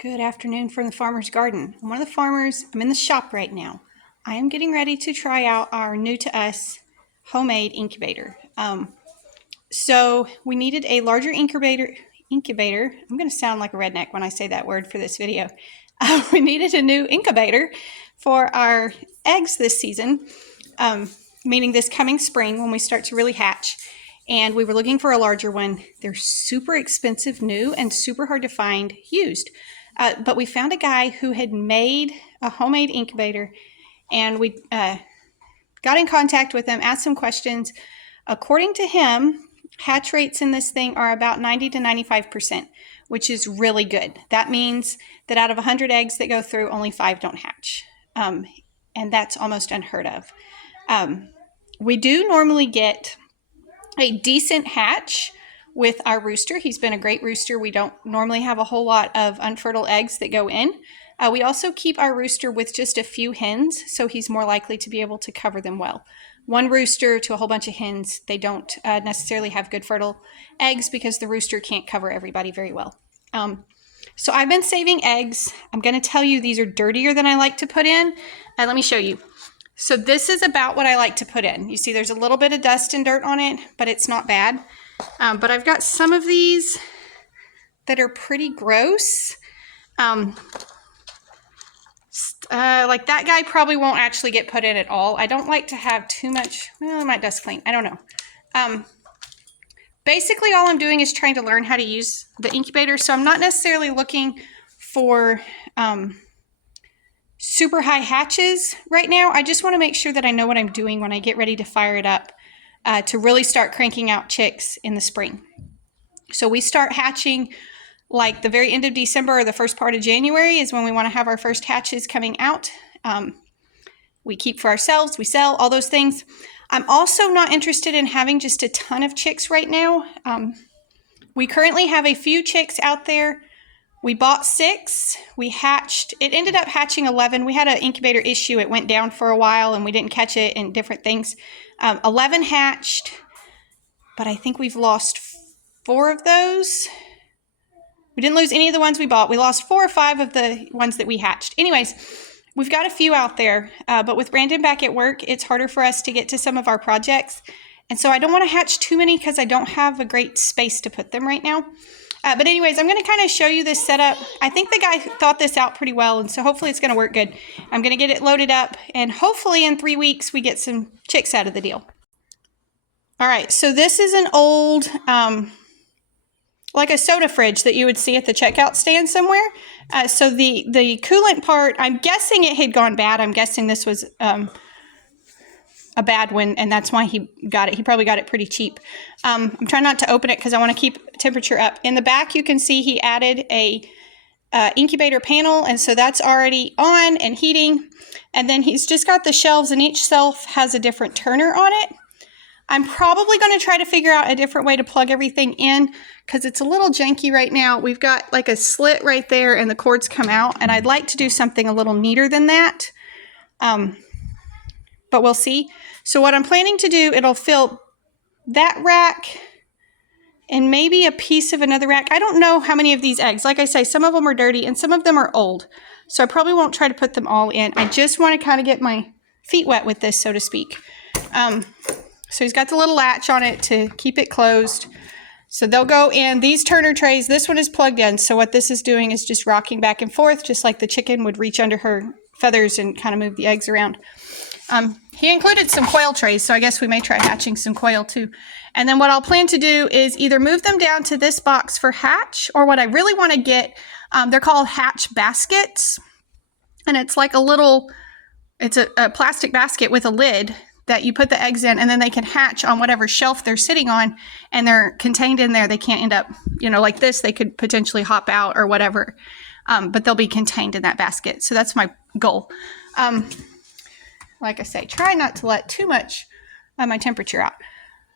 Good afternoon from the farmer's garden. I'm one of the farmers. I'm in the shop right now. I am getting ready to try out our new to us homemade incubator. So we needed a larger incubator. I'm going to sound like a redneck when I say that word for this video. We needed a new incubator for our eggs this season, meaning this coming spring when we start to really hatch. And we were looking for a larger one. They're super expensive new and super hard to find used. But we found a guy who had made a homemade incubator, and we got in contact with him, asked some questions. According to him, hatch rates in this thing are about 90 to 95%, which is really good. That means that out of 100 eggs that go through, only 5 don't hatch. And that's almost unheard of. We do normally get a decent hatch with our rooster. He's been a great rooster. We don't normally have a whole lot of unfertile eggs that go in. We also keep our rooster with just a few hens, so he's more likely to be able to cover them well. One rooster to a whole bunch of hens, they don't necessarily have good fertile eggs because the rooster can't cover everybody very well. So I've been saving eggs. I'm going to tell you these are dirtier than I like to put in. Let me show you. So this is about what I like to put in. You see there's a little bit of dust and dirt on it, but it's not bad. But I've got some of these that are pretty gross. Like that guy probably won't actually get put in at all. I don't like to have too much, well, I might dust clean. I don't know. Basically all I'm doing is trying to learn how to use the incubator. So I'm not necessarily looking for super high hatches right now. I just want to make sure that I know what I'm doing when I get ready to fire it up to really start cranking out chicks in the spring. So we start hatching like the very end of December or the first part of January is when we want to have our first hatches coming out. We keep for ourselves, we sell, all those things. I'm also not interested in having just a ton of chicks right now. We currently have a few chicks out there. We bought 6, we hatched, it ended up hatching 11. We had an incubator issue, it went down for a while and we didn't catch it and different things. 11 hatched, but I think we've lost 4 of those. We didn't lose any of the ones we bought. We lost 4 or 5 of the ones that we hatched. Anyways, we've got a few out there, but with Brandon back at work, it's harder for us to get to some of our projects. And so I don't want to hatch too many because I don't have a great space to put them right now. But anyways, I'm going to kind of show you this setup. I think the guy thought this out pretty well, and so hopefully it's going to work good. I'm going to get it loaded up, and hopefully in 3 weeks we get some chicks out of the deal. All right, so this is an old, like a soda fridge that you would see at the checkout stand somewhere. So the coolant part, I'm guessing it had gone bad. I'm guessing this was a bad one, and that's why he got it. He probably got it pretty cheap. I'm trying not to open it because I want to keep temperature up. In the back, you can see he added a incubator panel, and so that's already on and heating. And then he's just got the shelves, and each shelf has a different turner on it. I'm probably going to try to figure out a different way to plug everything in because it's a little janky right now. We've got like a slit right there, and the cords come out, and I'd like to do something a little neater than that. But we'll see. So what I'm planning to do, it'll fill that rack and maybe a piece of another rack. I don't know how many of these eggs. Like I say, some of them are dirty and some of them are old. So I probably won't try to put them all in. I just want to kind of get my feet wet with this, so to speak. So he's got the little latch on it to keep it closed. So they'll go in these turner trays. This one is plugged in. So what this is doing is just rocking back and forth, just like the chicken would reach under her feathers and kind of move the eggs around. He included some quail trays, so I guess we may try hatching some quail too. And then what I'll plan to do is either move them down to this box for hatch, or what I really want to get, they're called hatch baskets. And it's like a little, it's a plastic basket with a lid that you put the eggs in, and then they can hatch on whatever shelf they're sitting on, and they're contained in there. They can't end up, you know, like this, they could potentially hop out or whatever, but they'll be contained in that basket. So that's my goal. Like I say, try not to let too much of my temperature out.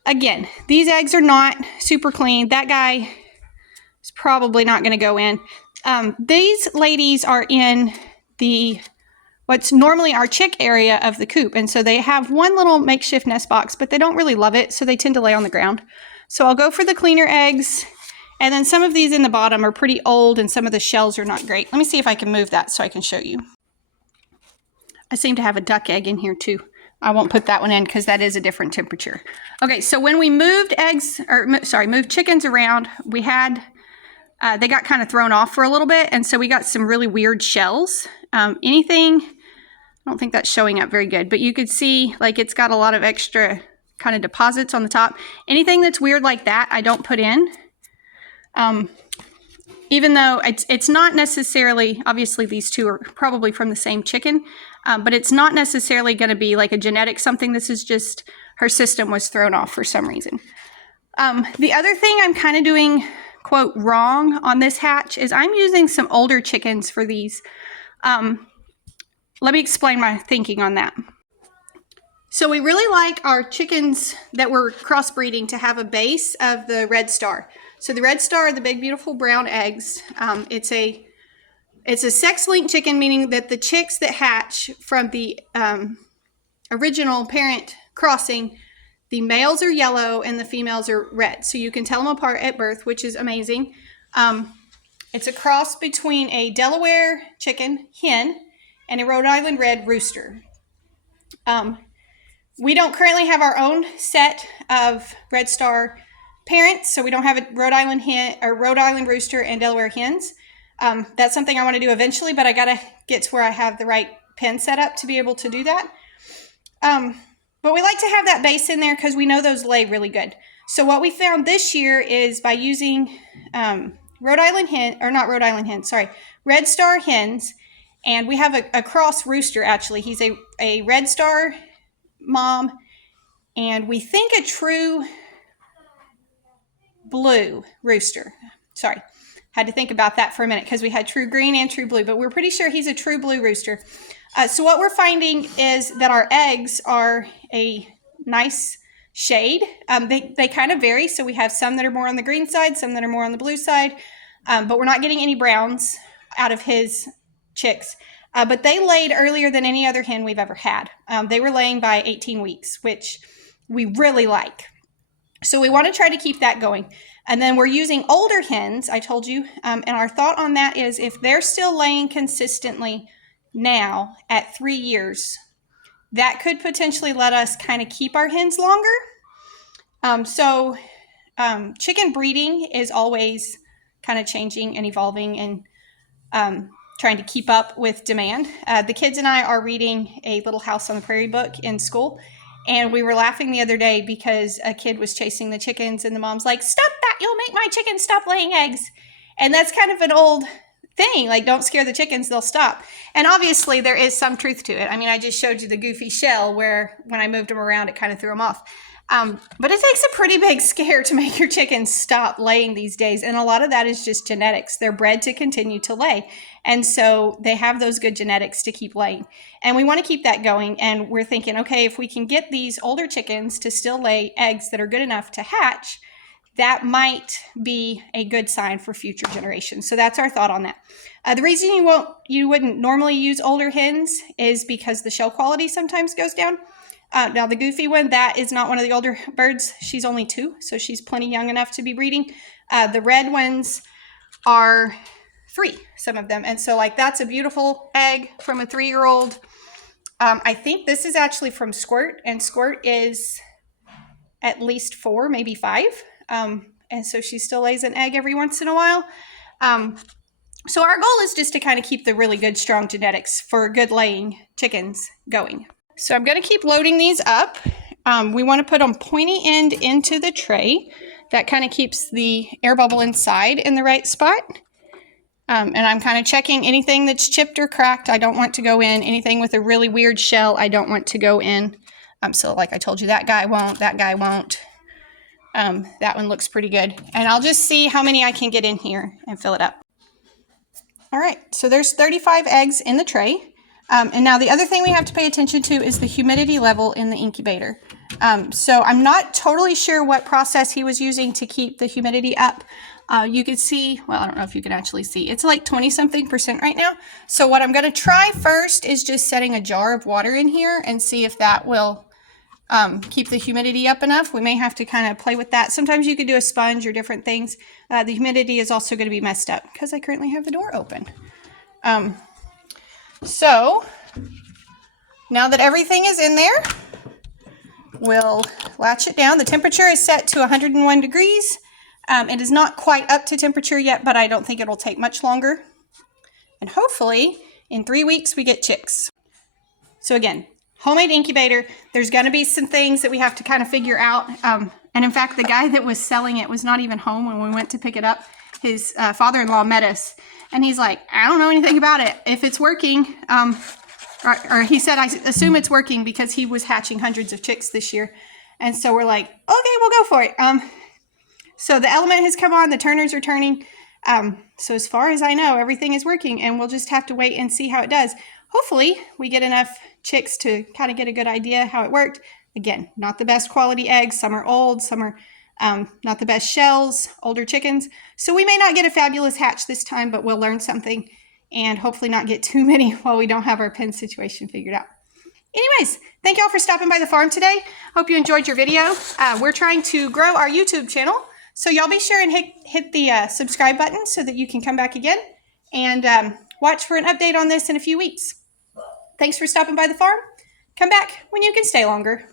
Again, these eggs are not super clean. That guy is probably not going to go in. These ladies are in the what's normally our chick area of the coop. And so they have one little makeshift nest box, but they don't really love it. So they tend to lay on the ground. So I'll go for the cleaner eggs. And then some of these in the bottom are pretty old and some of the shells are not great. Let me see if I can move that so I can show you. I seem to have a duck egg in here too. I won't put that one in because that is a different temperature. Okay, so when we moved moved chickens around, we had, they got kind of thrown off for a little bit, and so we got some really weird shells. I don't think that's showing up very good, but you could see like it's got a lot of extra kind of deposits on the top. Anything that's weird like that, I don't put in. Even though it's not necessarily, obviously these two are probably from the same chicken, but it's not necessarily going to be like a genetic something. This is just her system was thrown off for some reason. The other thing I'm kind of doing, quote, wrong on this hatch is I'm using some older chickens for these. Let me explain my thinking on that. So we really like our chickens that we're crossbreeding to have a base of the Red Star. So the Red Star are the big, beautiful brown eggs. It's a sex-linked chicken, meaning that the chicks that hatch from the original parent crossing, the males are yellow and the females are red. So you can tell them apart at birth, which is amazing. It's a cross between a Delaware chicken hen and a Rhode Island red rooster. We don't currently have our own set of Red Star parents, so we don't have a Rhode Island hen or Rhode Island rooster and Delaware hens. That's something I want to do eventually, but I got to get to where I have the right pen set up to be able to do that. But we like to have that base in there because we know those lay really good. So what we found this year is by using Red Star hens, and we have a cross rooster actually. He's a Red Star mom, and we think a true blue rooster. Sorry, had to think about that for a minute because we had true green and true blue, but we're pretty sure he's a true blue rooster. So what we're finding is that our eggs are a nice shade. They kind of vary, so we have some that are more on the green side, some that are more on the blue side, but we're not getting any browns out of his chicks. But they laid earlier than any other hen we've ever had. They were laying by 18 weeks, which we really like. So we want to try to keep that going. And then we're using older hens, I told you, and our thought on that is if they're still laying consistently now at 3 years, that could potentially let us kind of keep our hens longer. Chicken breeding is always kind of changing and evolving and trying to keep up with demand. The kids and I are reading a Little House on the Prairie book in school, and we were laughing the other day because a kid was chasing the chickens and the mom's like, "Stop that, you'll make my chickens stop laying eggs." And that's kind of an old thing, like don't scare the chickens, they'll stop. And obviously there is some truth to it. I mean, I just showed you the goofy shell where when I moved them around, it kind of threw them off. But it takes a pretty big scare to make your chickens stop laying these days. And a lot of that is just genetics. They're bred to continue to lay. And so they have those good genetics to keep laying. And we want to keep that going. And we're thinking, okay, if we can get these older chickens to still lay eggs that are good enough to hatch, that might be a good sign for future generations. So that's our thought on that. The reason you wouldn't normally use older hens is because the shell quality sometimes goes down. Now the goofy one, that is not one of the older birds. She's only 2, so she's plenty young enough to be breeding. The red ones are 3, some of them. And so like that's a beautiful egg from a 3-year-old. I think this is actually from Squirt, and Squirt is at least 4, maybe 5. And so she still lays an egg every once in a while. So our goal is just to kind of keep the really good, strong genetics for good laying chickens going. So I'm going to keep loading these up. We want to put them pointy end into the tray. That kind of keeps the air bubble inside in the right spot. And I'm kind of checking anything that's chipped or cracked. I don't want to go in. Anything with a really weird shell, I don't want to go in. So like I told you, that guy won't, that guy won't. That one looks pretty good. And I'll just see how many I can get in here and fill it up. All right, so there's 35 eggs in the tray. And now the other thing we have to pay attention to is the humidity level in the incubator. So I'm not totally sure what process he was using to keep the humidity up. You can see, well, I don't know if you can actually see, it's like 20-something% right now. So what I'm going to try first is just setting a jar of water in here and see if that will keep the humidity up enough. We may have to kind of play with that. Sometimes you could do a sponge or different things. The humidity is also going to be messed up because I currently have the door open. So now that everything is in there, we'll latch it down. The temperature is set to 101 degrees. It is not quite up to temperature yet, but I don't think it'll take much longer. And hopefully in 3 weeks we get chicks. So again, homemade incubator. There's going to be some things that we have to kind of figure out. And in fact, the guy that was selling it was not even home when we went to pick it up. His father-in-law met us, and he's like, I don't know anything about it. If it's working, or he said, I assume it's working because he was hatching hundreds of chicks this year. And so we're like, okay, we'll go for it. So the element has come on, the turners are turning. So as far as I know, everything is working, and we'll just have to wait and see how it does. Hopefully we get enough chicks to kind of get a good idea how it worked. Again, not the best quality eggs. Some are old, some are not the best shells, older chickens. So we may not get a fabulous hatch this time, but we'll learn something and hopefully not get too many while we don't have our pen situation figured out. Anyways, thank y'all for stopping by the farm today. Hope you enjoyed your video. We're trying to grow our YouTube channel, so y'all be sure and hit the subscribe button so that you can come back again and watch for an update on this in a few weeks. Thanks for stopping by the farm. Come back when you can stay longer.